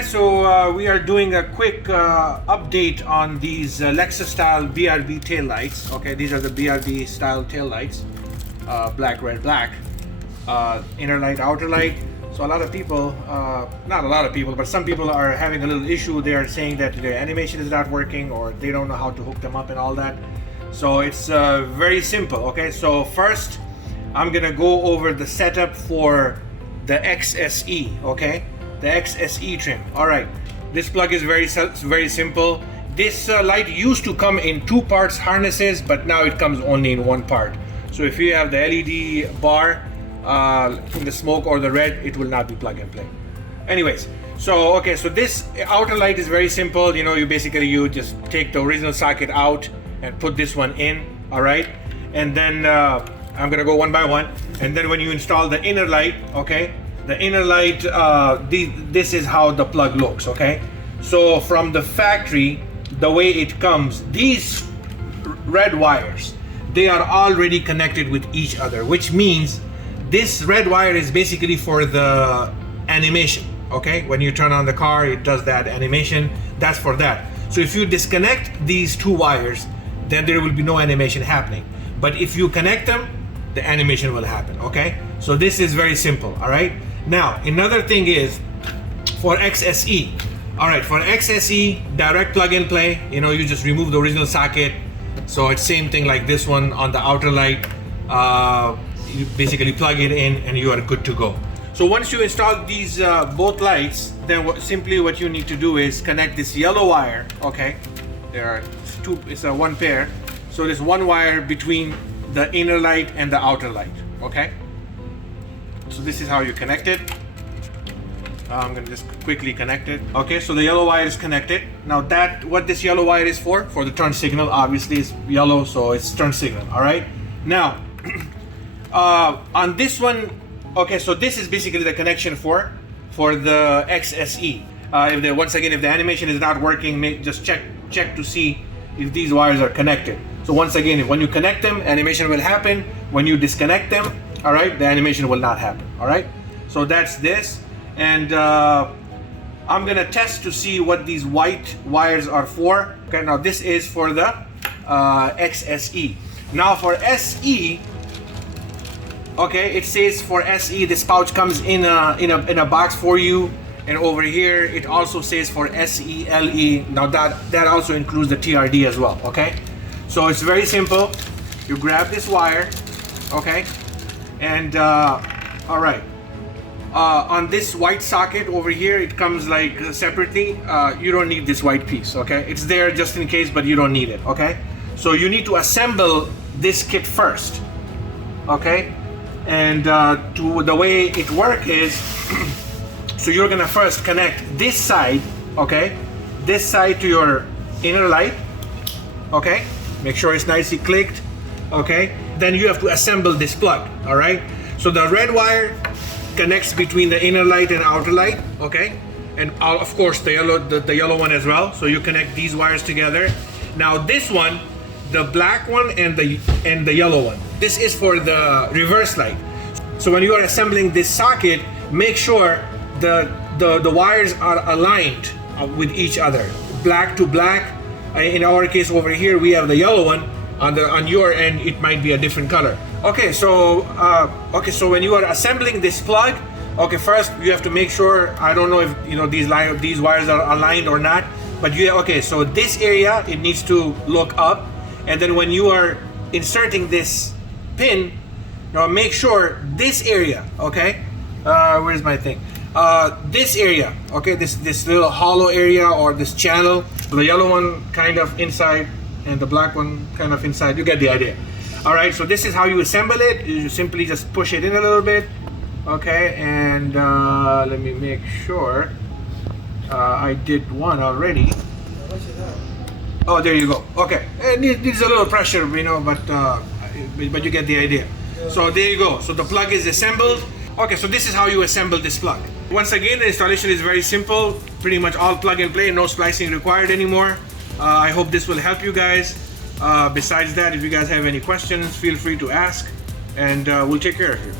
guys, so we are doing a quick update on these Lexus style BRB tail lights. Okay, these are the BRB style tail lights, black, red, black, inner light, outer light. So a lot of people, not a lot of people, but some people are having a little issue. They are saying that their animation is not working, or they don't know how to hook them up and all that. So it's very simple. Okay, so first I'm gonna go over the setup for the XSE. Okay, the XSE trim. All right, this plug is very simple. This light used to come in 2 parts harnesses, but now it comes only in 1 part. So if you have the LED bar in the smoke or the red, it will not be plug and play. Anyways, so okay, so this outer light is very simple. You know, you just take the original socket out and put this one in. All right, and then I'm gonna go one by one. And then when you install the inner light, okay, the inner light, this is how the plug looks. Okay, so from the factory, the way it comes, these red wires, they are already connected with each other, which means this red wire is basically for the animation. Okay, when you turn on the car, it does that animation. That's for that. So if you disconnect these 2 wires, then there will be no animation happening. But if you connect them, the animation will happen. Okay, so this is very simple. All right, now another thing is for XSE. All right, for XSE direct plug and play, you know, you just remove the original socket. So it's same thing like this one on the outer light. You basically plug it in and you are good to go. So once you install these both lights, then simply what you need to do is connect this yellow wire. Okay, there are 2, it's a 1 pair. So there's 1 wire between the inner light and the outer light. Okay, so this is how you connect it. I'm gonna just quickly connect it. Okay, so the yellow wire is connected. Now what this yellow wire is for the turn signal. Obviously it's yellow, so it's turn signal. All right, now on this one, okay, so this is basically the connection for the XSE. Once again, if the animation is not working, just check to see if these wires are connected. So once again, when you connect them, animation will happen. When you disconnect them, all right, the animation will not happen. All right, so that's this. And I'm gonna test to see what these white wires are for. Okay, now this is for the XSE. Now for SE, okay, it says for SE, this pouch comes in a box for you, and over here it also says for SELE. Now that also includes the TRD as well. Okay, so it's very simple. You grab this wire, okay, and all right. On this white socket over here, it comes like separately. You don't need this white piece. Okay, it's there just in case, but you don't need it. Okay, so you need to assemble this kit first. Okay, and the way it works is so you're gonna first connect this side, okay, this side to your inner light. Okay, make sure it's nicely clicked. Okay, then you have to assemble this plug. All right, so the red wire connects between the inner light and outer light. Okay, and of course the yellow one as well. So you connect these wires together. Now this one, the black one and the yellow one, this is for the reverse light. So when you are assembling this socket, make sure the wires are aligned with each other, black to black. In our case over here, we have the yellow one. On your end, it might be a different color. Okay, so so when you are assembling this plug, okay, first you have to make sure, I don't know if you know these wires are aligned or not, but okay, so this area, it needs to look up, and then when you are inserting this pin, now make sure this area, okay, where's my thing? This area, okay, this little hollow area or this channel, the yellow one kind of inside and the black one kind of inside. You get the idea. All right, so this is how you assemble it. You simply just push it in a little bit. Okay, and let me make sure. I did one already. Oh, there you go. Okay, it needs a little pressure, you know, but you get the idea. So there you go. So the plug is assembled. Okay, so this is how you assemble this plug. Once again, the installation is very simple. Pretty much all plug and play, no splicing required anymore. I hope this will help you guys. Besides that, if you guys have any questions, feel free to ask, and we'll take care of you.